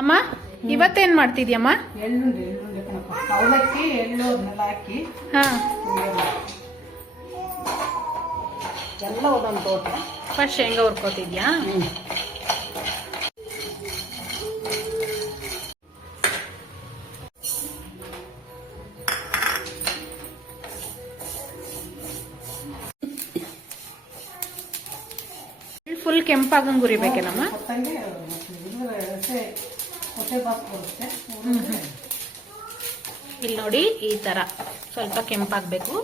ಅಮ್ಮ ಇವತ್ತೇನ್ ಮಾಡ್ತಿದ್ಯಮ್ಮ? ಎಳ್ಳುಂಡೆ ಕಣಪ್ಪ. ಅವಲಕ್ಕಿ ಎಳ್ಳು ಅದನ್ನೆಲ್ಲ ಹಾಕಿ ಹಾ ಎಲ್ಲ ಒಂದೊಂದು ತೋಟ. ಫಸ್ಟ್ ಶೇಂಗಾ ಹುರ್ಕೋತಿದ್ಯಾ? ಫುಲ್ ಕೆಂಪಾಗಂಗ್ ಹುರಿಬೇಕೇನಮ್ಮ? ಇಲ್ಲಿ ನೋಡಿ ಈ ತರ ಸ್ವಲ್ಪ ಕೆಂಪಾಗಬೇಕು.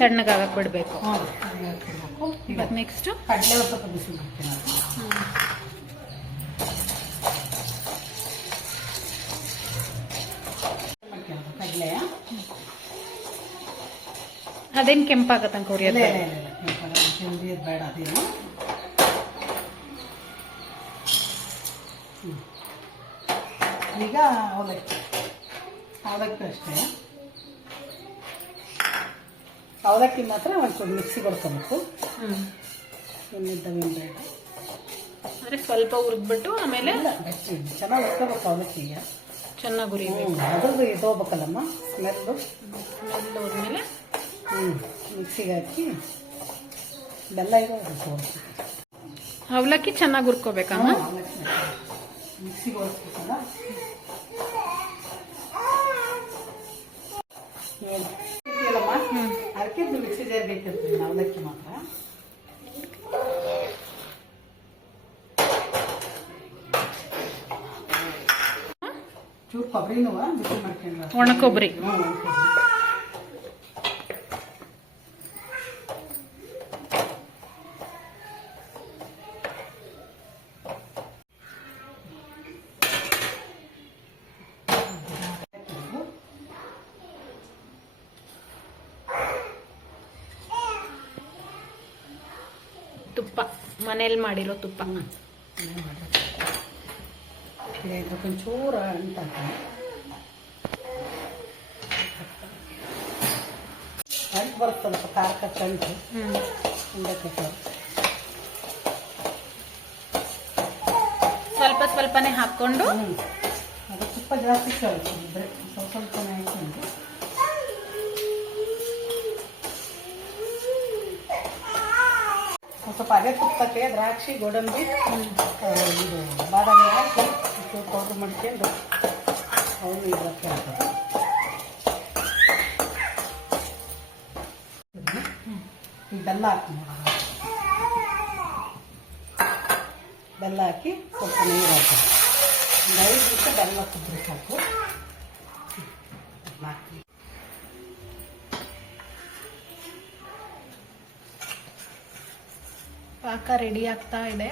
ತಣ್ಣಗಾಗಕ್ ಬಿಡ್ಬೇಕು. ನೆಕ್ಸ್ಟ್ ಕಡಲೆ ಸ್ವಲ್ಪ ಬಿಸಿ ಮಾಡ್ತೀನಿ. ಕಡಲೆ ಅದೇನ್ ಕೆಂಪಾಗತ್ತಂಕ ಹುರಿಯೋದು ಬೇಡ. ಅದೇನು ಈಗ ಅವಲಕ್ಕಿ ಅಷ್ಟೇ. ಅವಲಕ್ಕಿ ಮಾತ್ರ ಒಂಚೂರು ಮಿಕ್ಸಿ ಕೊಡ್ಕೊಬೇಕು. ಏನಿದ್ದಾವೇನು ಬೇಡ. ಅಂದರೆ ಸ್ವಲ್ಪ ಹುರಿದ್ಬಿಟ್ಟು ಆಮೇಲೆ ಚೆನ್ನಾಗಿ ಹುರ್ಕೋಬೇಕು. ಅವಲಕ್ಕಿಗೆ ಚೆನ್ನಾಗಿ ಹುರಿಬೇಕು. ಅದ್ರದ್ದು ಇದು ಹೋಗ್ಬೇಕಲ್ಲಮ್ಮ, ಸ್ಮೆಲ್ಲು ಹೋದ್ಮೇಲೆ ಮಿಕ್ಸಿಗೆ ಹಾಕಿ ಬೆಲ್ಲ ಇರೋದು ಅವಲಕ್ಕಿ ಚೆನ್ನಾಗಿ ಹುರ್ಕೋಬೇಕಮ್ಮ. ಮಿಕ್ಸಿಗೆ ಓಡಿಸ್ಬೇಕಲ್ಲ. ಅರ್ಕಿದ್ದು ಮಿಕ್ಸಿ ಜಾರ್ ಬೇಕಿರ್ತದೆ ಅವಲಕ್ಕಿ ಮಾತ್ರ. ಚೂರು ಕೊಬ್ಬರಿನೂ ಬಿಸಿ ಮಾಡ್ಕೊಂಡು ಒಣ ಕೊಬ್ಬರಿ. ತುಪ್ಪ ಮನೇಲಿ ಮಾಡಿರೋ ತುಪ್ಪ. ಒಂಚೂರ ಅಂತ ಅಂಟು ಬರುತ್ತೆ ಸ್ವಲ್ಪ ಖಾರ ಅಂಟು. ಸ್ವಲ್ಪ ಸ್ವಲ್ಪನೇ ಹಾಕೊಂಡು ಅದು ತುಪ್ಪ ಜಾಸ್ತಿ ಕೇಳಿದ್ರೆ ಸ್ವಲ್ಪ ಸ್ವಲ್ಪನೇ ಹಾಕೊಂಡು ಸ್ವಲ್ಪ ಅದೇ ತುಪ್ಪಕ್ಕೆ ದ್ರಾಕ್ಷಿ ಗೋಡಂಬಿ ಇದು ಬಾದಾಮಿ ಹಾಕಿ ಪೌಡ್ರ್ ಮಾಡ್ಕೊಂಡು ಅವನು ಇದಕ್ಕೆ ಹಾಕೋದು. ಬೆಲ್ಲ ಹಾಕಿ ಬೆಲ್ಲ ಹಾಕಿ ಸ್ವಲ್ಪ ನೀರು ಹಾಕಿ ಒಂದು 5 ನಿಮಿಷ ಬೆಲ್ಲ ಕುದ್ರೆ ಸಾಕು. ಪಾಕ ರೆಡಿ ಆಗ್ತಾ ಇದೆ.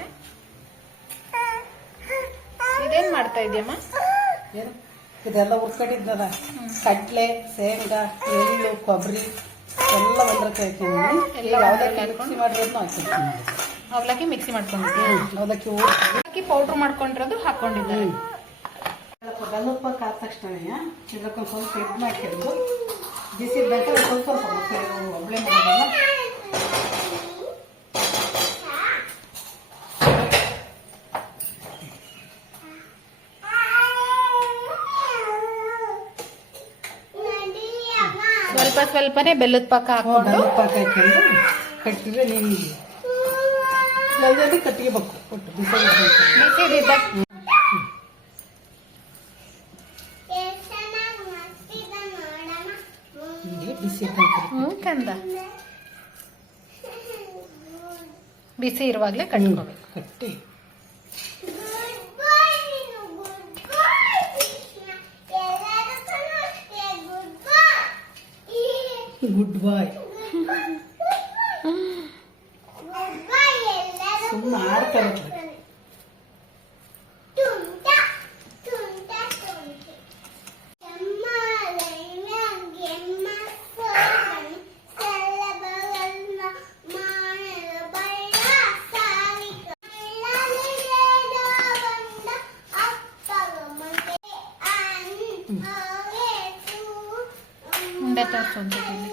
ಇದೇನ್ ಮಾಡ್ತಾ ಇದೆಯಮ್ಮ? ಏನು ಇದೆಲ್ಲ ಹುರ್ಕೊಂಡಿದ್ನದ ಕಡಲೆ, ಶೇಂಗಾ, ಎಳ್ಳು, ಕೊಬ್ಬರಿ ಎಲ್ಲ ಒಂದ್ರಕ್ಕೆ ಹಾಕಿದ್ದೀನಿ. ಅವಲಕ್ಕಿ ಮಿಕ್ಸಿ ಮಾಡಿರೋದನ್ನು ಹಾಕಿರ್ತೀನಿ. ಅವಲಕ್ಕಿ ಮಿಕ್ಸಿ ಮಾಡ್ಕೊಂಡಿದ್ದೀನಿ. ಅವಲಕ್ಕಿ ಅವಲಕ್ಕಿ ಪೌಡ್ರ್ ಮಾಡ್ಕೊಂಡಿರೋದು ಹಾಕೊಂಡಿದ್ದೀನಿ. ಬೆಲ್ಲದ ಪಾಕ ಆದ ತಕ್ಷಣ ಇದಕ್ಕೊಂದು ಸ್ವಲ್ಪ ಇದು ಮಾಡ್ಕೊಂಡು ಬಿಸಿ ಇದ್ದಂಗೆ ಸ್ವಲ್ಪ ಒಬ್ಬಳೆ ಮಾಡೋದಲ್ಲ. ಸ್ವಲ್ಪ ಸ್ವಲ್ಪನೇ ಬೆಲ್ಲದ ಪಾಕ ಹಾಕೊಂಡು ಬೆಲ್ಲದ ಪಾಕ ಹಾಕೊಂಡು ಕಟ್ಟಿದ್ರೆ ನೀರು ಜಲ್ದಿ ಕಟ್ಟಿಗೆಬೇಕು. ಕೊಟ್ಟು ಬಿಸಿದಿದ್ದ ಕಂದ ಬಿಸಿ ಇರುವಾಗಲೇ ಕಟ್ಕೋಬೇಕು. ಕಟ್ಟಿ ಗುಡ್ ಬಾಯ್. ಸುಮ್ಮನೆ ಆಡ್ತಾರೆ. ಉಂಡೆ ತೋರಿಸು ಒಂದ್ಸತಿ ಇಲ್ಲಿ.